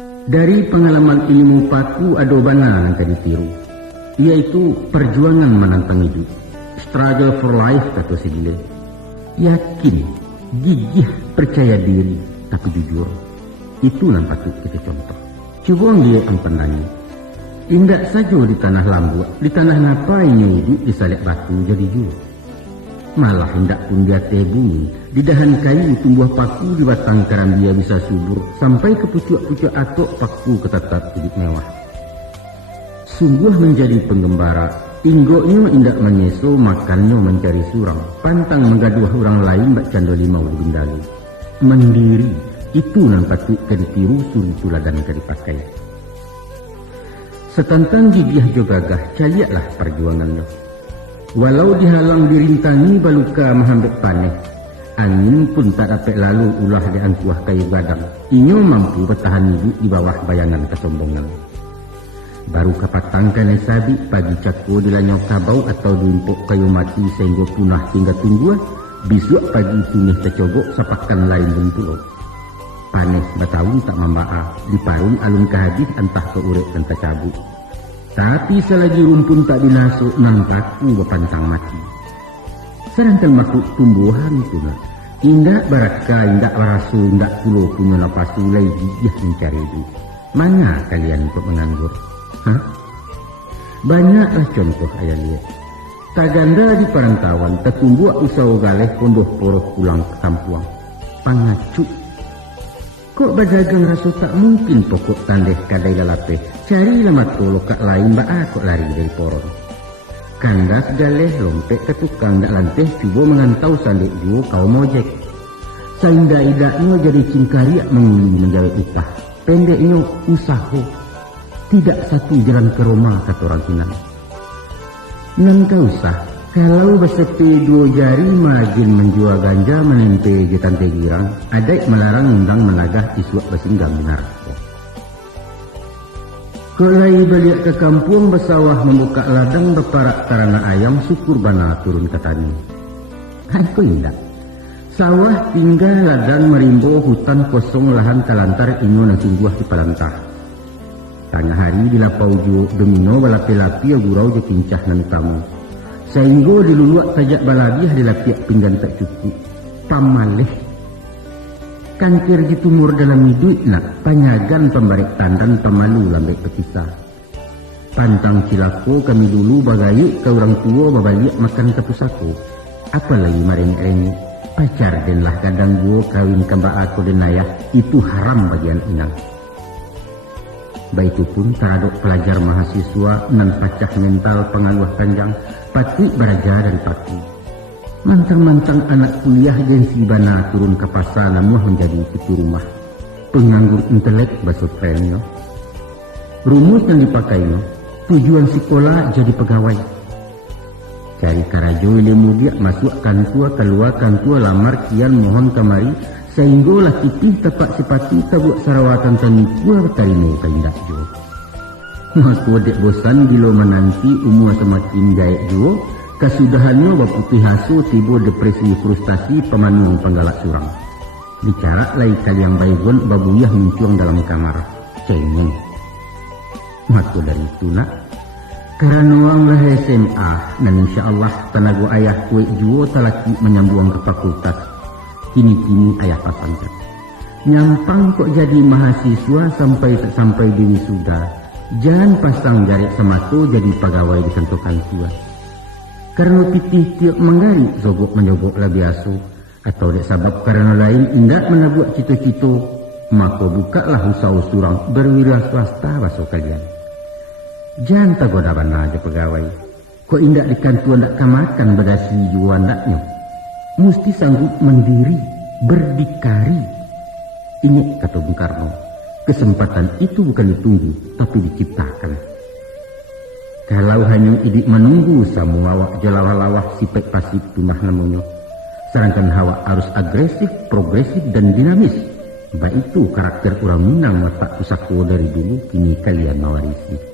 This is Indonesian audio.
Dari pengalaman ilmu paku adobana yang ditiru, yaitu perjuangan menantang hidup, struggle for life kata si Gile. Yakin, gigih, percaya diri, tapi jujur. Itu yang patut kita contoh. Coba dia empenannya. Indak saja di tanah lambu, di tanah napa ini hidup di salib batu jadi jujur. Malah hendak pun dia bumi, di dahan kayu tumbuh paku di batang karang dia bisa subur, sampai ke pucuk-pucuk atok paku ketatap hidup mewah. Sungguh menjadi penggembara, inggoknya indak menyeso, makannya mencari surang, pantang menggaduh orang lain bak cando limau bindalu. Mandiri, itu yang patut ditiru, suri tuladan dipakai. Setantang gigih jo gagah, caliaklah perjuangannya. Walau dihalang dirintangi baluka mahambet paneh, angin pun tak dapat lalu ulah di angkuah kayu gadang. Inyo mampu bertahan hidup di bawah bayangan kesombongan. Baru kapatangkan sabi pagi cako dilanyau kabau atau diimpuk kayu mati sehingga punah hingga tungguan. Besok pagi tunih tercogok sapakan lain bentulo. Paneh batawun tak membaa, di parun alun kahadis entah ke urek dan tercabut. Tapi selagi rumpun tak dinasuk, nang kaku berpantang mati. Sedangkan makhluk tumbuhan itu nak, indak baraka, indak warasu, indak pulau punya lapas ulai gigih mencari duit. Mana kalian untuk menganggur? Hah? Banyaklah contoh ayah lihat. Tak ganda di perantauan, tertumbuh usaha galeh pondoh poroh pulang ke kampuang. Pangacu. Kok berdagang rasu tak mungkin pokok tandeh kadai lalape. Carilah matolo kak lain kok lari dari poron. Kandas galeh lompek ke tukang dak lanteh cuba mengantau sandek juo kau mojek. Sainda idaknya jadi cingkariak menguli menjawab upah. Pendeknya usaho. Tidak satu jalan ke Roma kata orang Kinang. Nan kau usah. Kalau bersepi dua jari majin menjual ganja menempe jetan tegirang, adek melarang undang melagah isuak bersinggah benar. Kolai balik ke kampung bersawah membuka ladang berparak karena ayam syukur bana turun ke tani. Aku indah. Sawah tinggal ladang merimbo hutan kosong lahan kalantar inyo nang sungguh di palantah. Tengah hari di lapau jo domino balapi-lapi gurau jo pincah nan tamu. Sehingga diluluak tajak balabiah di lapiak pinggan tak cukup. Pamalih. Kancir di tumur dalam hidup nak. Panyagan pembarik tandan pemalu lambek petisah. Pantang cilako kami dulu bagayuk ke orang tua babaliak makan ke pusako. Apalagi mareng-reng. Pacar denlah kadang gua kawin kembak aku dan ayah. Itu haram bagian inang. Baik itu pun taradok pelajar mahasiswa nan pacah mental pengaluh panjang pati beraja dari pati. Mantang-mantang anak kuliah gensi bana turun ke pasar namuh menjadi kutu rumah. Penganggur intelek bahasa trennya. Rumus yang dipakainya, tujuan sekolah jadi pegawai. Cari karajo ilmu dia masuk kantua keluar kantua lamar kian mohon kamari. Sehingga lah tipih tepat sepati tabuk sarawatan tanikua bertarimo kaindak jo. Maka dek bosan bila menanti umur semakin jaya jo, kesudahannya baputih hasu tiba depresi frustasi pemanung penggalak surang. Bicara lai kaliang baygon babuyah muncung dalam kamar. Cengeng. Maka dari itu nak, karena uang lah SMA dan insyaAllah tenaga ayah kue juo talaki menyambung ke fakultas. Kini-kini ayah pasangkan. Nyampang kok jadi mahasiswa sampai di wisuda. Jangan pasang jarik semato jadi pegawai di sentukan tua. Karena pitih tiap menggari sogok menyogok lah biasa. Atau dek sabab karena lain indak menabuak cito-cito. Maka bukalah usaha surang berwira swasta basuh kalian. Jangan tagodaban aja pegawai. Kok indak di kantuan dak kamakan bagasi jua ndaknya. Mesti sanggup mendiri, berdikari. Ingat kata Bung Karno, kesempatan itu bukan ditunggu, tapi diciptakan. Kalau hanya idik menunggu semua awak jelawah-lawah sipek pasif tunah namanya. Sedangkan hawa harus agresif, progresif, dan dinamis. Baik itu karakter orang Minang watak pusako dari dulu, kini kalian mewarisi.